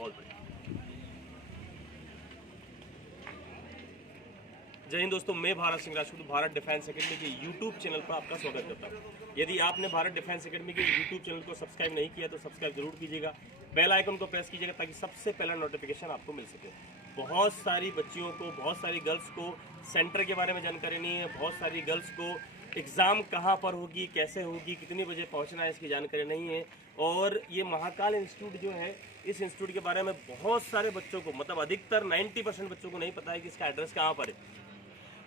बहुत बढ़िया। जय हिंद दोस्तों, मैं भारत सिंह राजपूत भारत डिफेंस एकेडमी के यूट्यूब चैनल पर आपका स्वागत करता हूं। यदि आपने भारत डिफेंस एकेडमी के यूट्यूब चैनल को सब्सक्राइब नहीं किया तो सब्सक्राइब जरूर कीजिएगा, बेल आइकन को प्रेस कीजिएगा ताकि सबसे पहला नोटिफिकेशन आपको मिल सके। बहुत सारी बच्चियों को, बहुत सारी गर्ल्स को सेंटर के बारे में जानकारी नहीं है, बहुत सारी गर्ल्स को एग्ज़ाम कहाँ पर होगी, कैसे होगी, कितनी बजे पहुँचना है, इसकी जानकारी नहीं है। और ये महाकाल इंस्टीट्यूट जो है, इस इंस्टीट्यूट के बारे में बहुत सारे बच्चों को, मतलब अधिकतर 90% बच्चों को नहीं पता है कि इसका एड्रेस कहाँ पर है।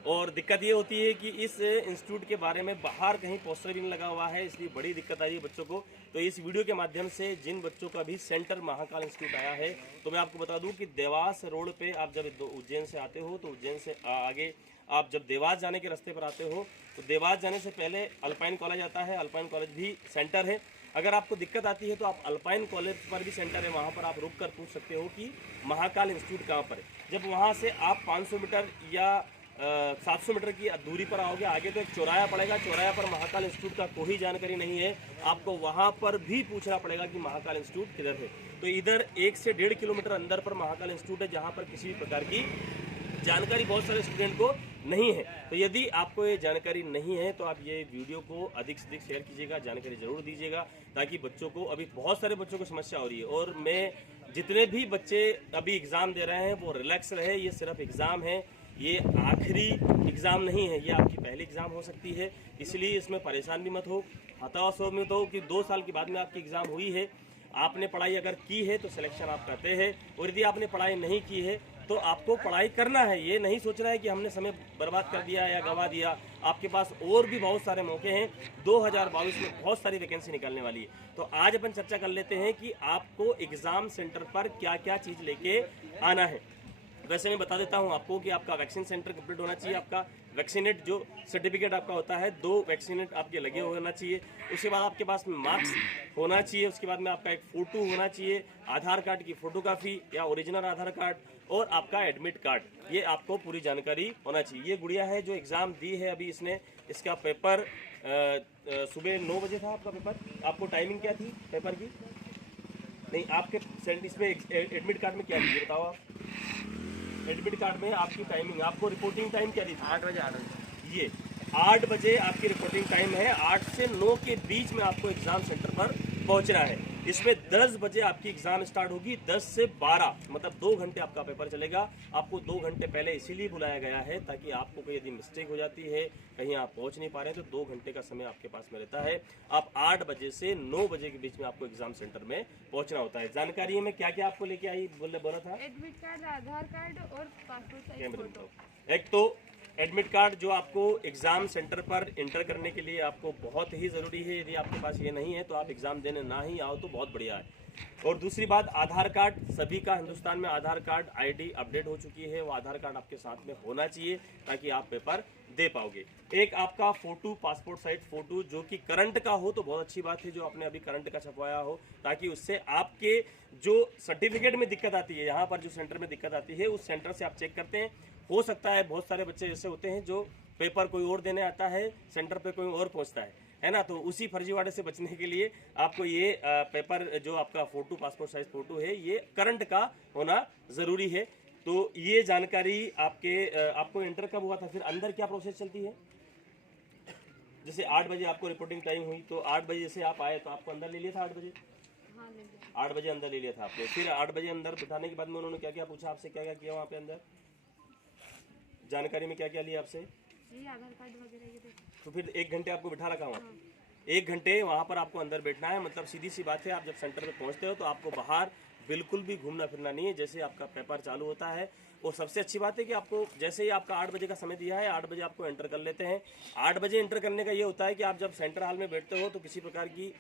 और दिक्कत ये होती है कि इस इंस्टीट्यूट के बारे में बाहर कहीं पोस्टर भी नहीं लगा हुआ है, इसलिए बड़ी दिक्कत आ रही है बच्चों को। तो इस वीडियो के माध्यम से जिन बच्चों का भी सेंटर महाकाल इंस्टीट्यूट आया है, तो मैं आपको बता दूं कि देवास रोड पे आप जब उज्जैन से आते हो तो उज्जैन से आगे आप जब देवास जाने के रास्ते पर आते हो तो देवास जाने से पहले अल्पाइन कॉलेज आता है। अल्पाइन कॉलेज भी सेंटर है। अगर आपको दिक्कत आती है तो आप अल्पाइन कॉलेज पर भी सेंटर है, वहाँ पर आप रुक कर पूछ सकते हो कि महाकाल इंस्टीट्यूट कहाँ पर है। जब वहाँ से आप 500 मीटर या 700 मीटर की दूरी पर आओगे आगे तो एक चौराया पड़ेगा। चौराया पर महाकाल इंस्टीट्यूट का कोई जानकारी नहीं है, आपको वहाँ पर भी पूछना पड़ेगा कि महाकाल इंस्टीट्यूट किधर है। तो इधर 1 से 1.5 किलोमीटर अंदर पर महाकाल इंस्टीट्यूट है, जहाँ पर किसी भी प्रकार की जानकारी बहुत सारे स्टूडेंट को नहीं है। तो यदि आपको ये जानकारी नहीं है तो आप ये वीडियो को अधिक से अधिक शेयर कीजिएगा, जानकारी जरूर दीजिएगा, ताकि बच्चों को, अभी बहुत सारे बच्चों को समस्या हो रही है। और मैं जितने भी बच्चे अभी एग्ज़ाम दे रहे हैं वो रिलैक्स रहे, ये सिर्फ एग्ज़ाम है, ये आखिरी एग्ज़ाम नहीं है, ये आपकी पहली एग्ज़ाम हो सकती है। इसलिए इसमें परेशान भी मत हो, हताश हो मत हो कि 2 साल के बाद में आपकी एग्ज़ाम हुई है। आपने पढ़ाई अगर की है तो सिलेक्शन आप करते हैं, और यदि आपने पढ़ाई नहीं की है तो आपको पढ़ाई करना है। ये नहीं सोचना है कि हमने समय बर्बाद कर दिया या गंवा दिया। आपके पास और भी बहुत सारे मौके हैं। 2022 में बहुत सारी वैकेंसी निकलने वाली है। तो आज अपन चर्चा कर लेते हैं कि आपको एग्ज़ाम सेंटर पर क्या क्या चीज़ लेके आना है। वैसे मैं बता देता हूं आपको कि आपका वैक्सीन सेंटर कंप्लीट होना चाहिए। आपका वैक्सीनेट जो सर्टिफिकेट आपका होता है, 2 वैक्सीनेट आपके लगे होना चाहिए। उसके बाद आपके पास मार्क्स होना चाहिए। उसके बाद में आपका एक फ़ोटो होना चाहिए, आधार कार्ड की फ़ोटोकॉपी या ओरिजिनल आधार कार्ड, और आपका एडमिट कार्ड। ये आपको पूरी जानकारी होना चाहिए। ये गुड़िया है जो एग्ज़ाम दी है अभी, इसने इसका पेपर सुबह 9 बजे था आपका पेपर। आपको टाइमिंग क्या थी पेपर की? नहीं, आपके इसमें एडमिट कार्ड में क्या थी ये बताओ आप। एडमिट कार्ड में आपकी टाइमिंग, आपको रिपोर्टिंग टाइम क्या दी थी? 8 बजे। ये 8 बजे आपकी रिपोर्टिंग टाइम है। 8 से 9 के बीच में आपको एग्ज़ाम सेंटर पर पहुंचना है। इसमें 10 बजे आपकी एग्ज़ाम स्टार्ट होगी, 10 से 12 मतलब 2 घंटे आपका पेपर चलेगा। आपको 2 घंटे पहले इसीलिए बुलाया गया है ताकि आपको कोई यदि मिस्टेक हो जाती है, कहीं आप पहुंच नहीं पा रहे हैं, तो 2 घंटे का समय आपके पास में रहता है। आप 8 बजे से 9 बजे के बीच में आपको एग्ज़ाम सेंटर में पहुंचना होता है। जानकारी में क्या क्या आपको लेके आई बोला था? एडमिट कार्ड, आधार कार्ड और पासपोर्ट साइज फोटो। एक तो एडमिट कार्ड जो आपको एग्ज़ाम सेंटर पर इंटर करने के लिए आपको बहुत ही ज़रूरी है। यदि आपके पास ये नहीं है तो आप एग्ज़ाम देने ना ही आओ तो बहुत बढ़िया है। और दूसरी बात, आधार कार्ड। सभी का हिंदुस्तान में आधार कार्ड आईडी अपडेट हो चुकी है, वो आधार कार्ड आपके साथ में होना चाहिए ताकि आप पेपर दे पाओगे। एक आपका फ़ोटो, पासपोर्ट साइज फ़ोटो जो कि करंट का हो तो बहुत अच्छी बात है, जो आपने अभी करंट का छपवाया हो, ताकि उससे आपके जो सर्टिफिकेट में दिक्कत आती है, यहाँ पर जो सेंटर में दिक्कत आती है उस सेंटर से आप चेक करते हैं। हो सकता है बहुत सारे बच्चे ऐसे होते हैं जो पेपर कोई और देने आता है, सेंटर पे कोई और पहुंचता है ना। तो उसी फर्जीवाड़े से बचने के लिए आपको ये पेपर जो आपका फ़ोटो, पासपोर्ट साइज फ़ोटो है, ये करंट का होना ज़रूरी है। तो ये जानकारी आपको इंटर कब हुआ था, फिर अंदर क्या प्रोसेस चलती है? जैसे 8 बजे आपको रिपोर्टिंग टाइम हुई तो 8 बजे से आप आए तो आपको अंदर ले लिया था 8 बजे? हाँ, ले लिया। 8 बजे अंदर ले लिया था आपने। फिर 8 बजे अंदर बिठाने के बाद में उन्होंने क्या क्या पूछा आपसे, क्या क्या किया वहाँ पे अंदर? जानकारी में क्या क्या लिया आपसे? ये आधार कार्ड वगैरह ये देखो। तो फिर 1 घंटे आपको बिठा रखा वहाँ पे। 1 घंटे वहाँ पर आपको अंदर बैठना है। मतलब सीधी सी बात है, आप जब सेंटर पे पहुँचते हो तो आपको बाहर बिल्कुल भी घूमना फिरना नहीं है। जैसे आपका पेपर चालू होता है, और सबसे अच्छी बात है कि आपको जैसे ही आपका 8 बजे का समय दिया है, 8 बजे आपको एंटर कर लेते हैं। 8 बजे एंटर करने का ये होता है कि आप जब सेंटर हॉल में बैठते हो तो किसी प्रकार की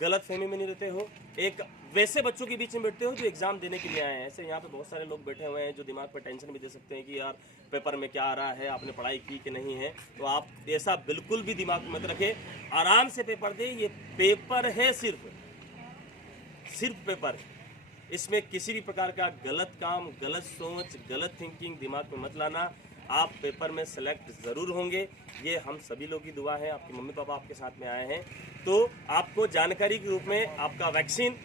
गलत फहमी में नहीं रहते हो। एक वैसे बच्चों के बीच में बैठते हो जो एग्ज़ाम देने के लिए आए हैं। ऐसे यहाँ पे बहुत सारे लोग बैठे हुए हैं जो दिमाग पर टेंशन भी दे सकते हैं कि यार पेपर में क्या आ रहा है, आपने पढ़ाई की कि नहीं है। तो आप ऐसा बिल्कुल भी दिमाग में मत रखें, आराम से पेपर दें। ये पेपर है, सिर्फ पेपर। इसमें किसी भी प्रकार का गलत काम, गलत सोच, गलत थिंकिंग दिमाग में मत लाना। आप पेपर में सेलेक्ट ज़रूर होंगे, ये हम सभी लोग की दुआ है। आपके मम्मी पापा आपके साथ में आए हैं। तो आपको जानकारी के रूप में आपका वैक्सीन,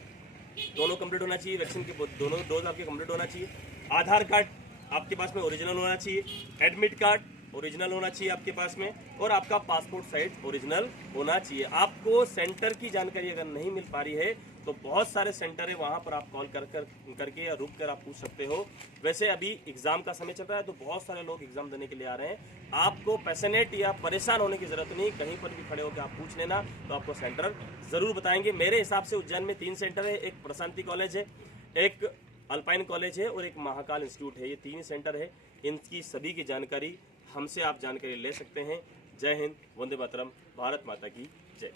दोनों कंप्लीट होना चाहिए, वैक्सीन के दोनों डोज आपके कंप्लीट होना चाहिए, आधार कार्ड आपके पास में ओरिजिनल होना चाहिए, एडमिट कार्ड ओरिजिनल होना चाहिए आपके पास में, और आपका पासपोर्ट साइज ओरिजिनल होना चाहिए। आपको सेंटर की जानकारी अगर नहीं मिल पा रही है तो बहुत सारे सेंटर है, वहाँ पर आप कॉल करके या रुक कर आप पूछ सकते हो। वैसे अभी एग्ज़ाम का समय चल रहा है तो बहुत सारे लोग एग्ज़ाम देने के लिए आ रहे हैं। आपको पैशनेट या परेशान होने की ज़रूरत नहीं, कहीं पर भी खड़े होकर आप पूछ लेना तो आपको सेंटर ज़रूर बताएंगे। मेरे हिसाब से उज्जैन में 3 सेंटर है, एक प्रशांति कॉलेज है, एक अल्पाइन कॉलेज है और एक महाकाल इंस्टीट्यूट है। ये 3 सेंटर है, इनकी सभी की जानकारी हमसे आप जानकारी ले सकते हैं। जय हिंद, वंदे मातरम, भारत माता की जय।